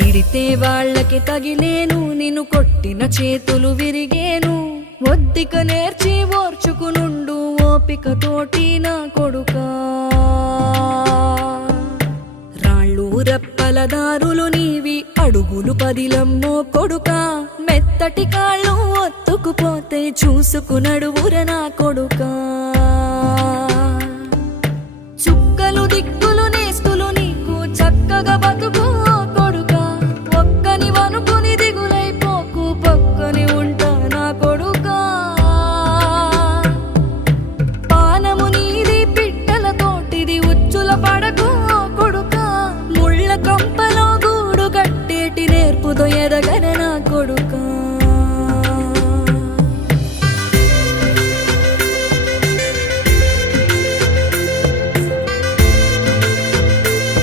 తిడితే వాళ్ళకి తగిలేను, నిన్ను కొట్టిన చేతులు విరిగేను. ఒద్దిక నేర్చి ఓర్చుకునుండు ఓపికతోటి నా కొడుకా. రాళ్ళు రప్పల దారులు నీవి, అడుగులు పదిలమ్మో కొడుకా. మెత్తటి కాళ్ళు ఒత్తుకుపోతే చూసుకునడువుర నా కొడుకా.